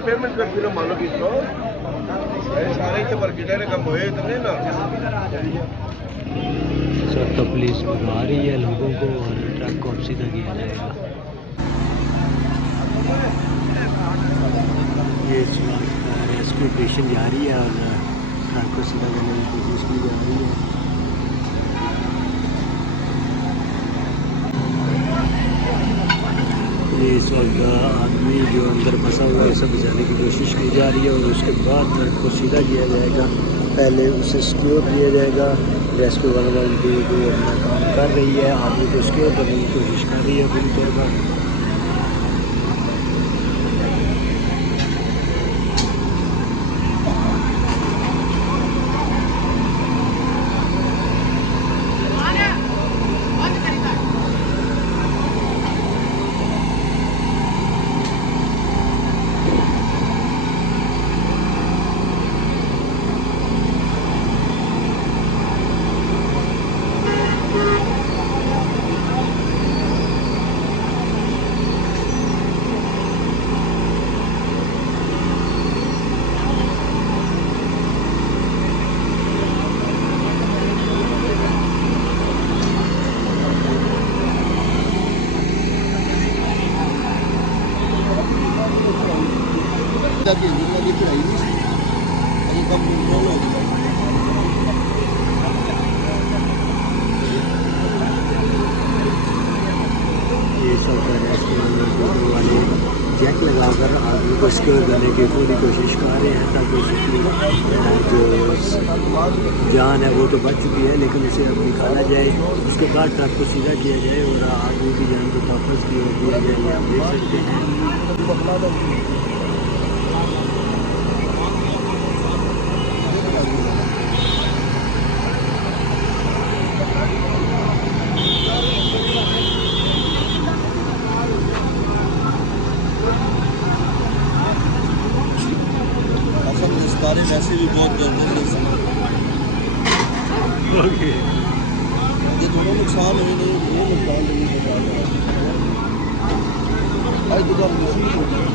Payment करती ना मानो की तो सारे तो पर गिटार का मोए तो नहीं ना। सर तो पुलिस भगा रही है लोगों को और ट्रक को अब सीधा किया जाएगा। ये इस वक्त रेस्क्यू ऑपरेशन जारी है और ट्रक को सीधा करने की कोशिश की जा रही है। ये इस वक्त आदमी जो अंदर फंसा हुआ है उसे बचाने की कोशिश की जा रही है और उसके बाद ट्रक को सीधा किया जाएगा। पहले उसे सिक्योर किया जाएगा। रेस्क्यू वाला जो अपना काम कर रही है, आदमी को सिक्योर करने की कोशिश कर रही है पूरी तौर पर। ये सब वाले जैक लगाकर आदमी को सिक्योर करने की पूरी कोशिश कर रहे हैं ताकि उसकी जो जान है वो तो बच चुकी है लेकिन उसे अब निकाला जाए। उसके बाद ट्रक को सीधा किया जाए और आदमी की जान को तहफ़्फ़ुज़ की ओर दिया जाए। ये आप देख सकते हैं। तारे वैसे भी बहुत जबरदस्त हैं। ये थोड़ा नुकसान है नहीं, वो नुकसान नहीं होता है। आज दुकान मशीन होती है।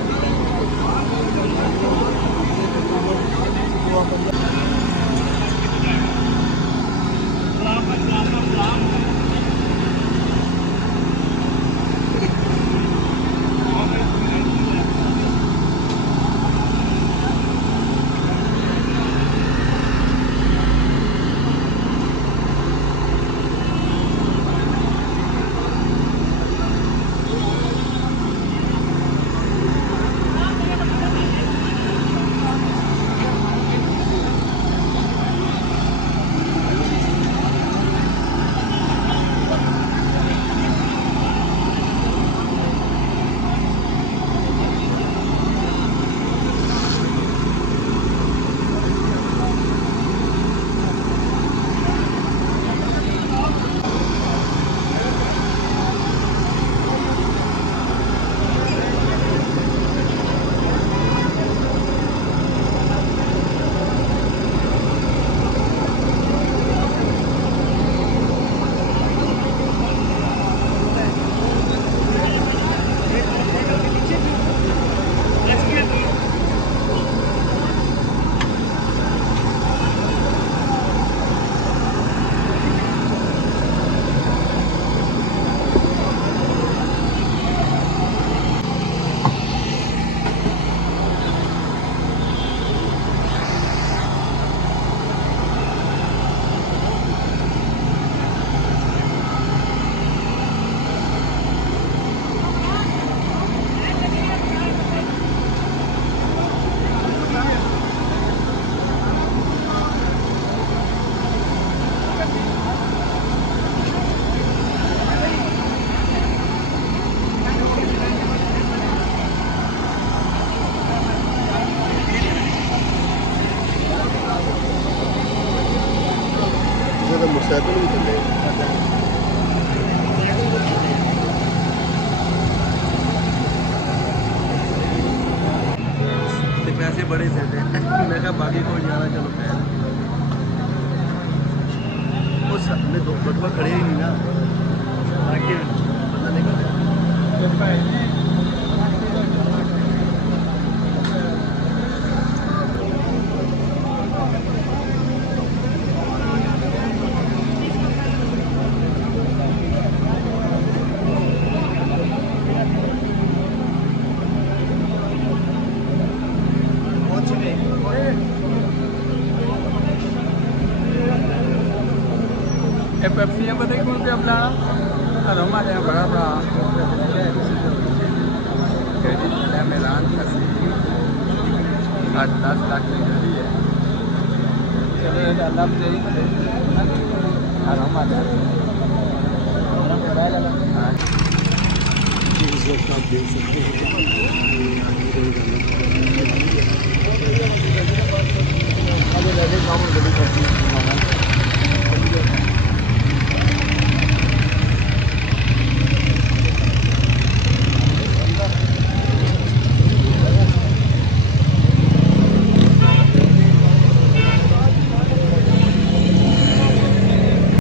मोटरसाइकिल भी चले पैसे बड़े थे मैं कहा बाकी कोई ज़्यादा चलो पैर वो सामने दो बटवा खड़े ही नहीं ना आगे पता नहीं और हमारे यहाँ बड़ा बड़ा क्रेडिट में ऐलान कर 8-10 लाख की गाड़ी है। चलो अल्लाह से और हमारे इस वक्त आप देख सकते हैं कि यहाँ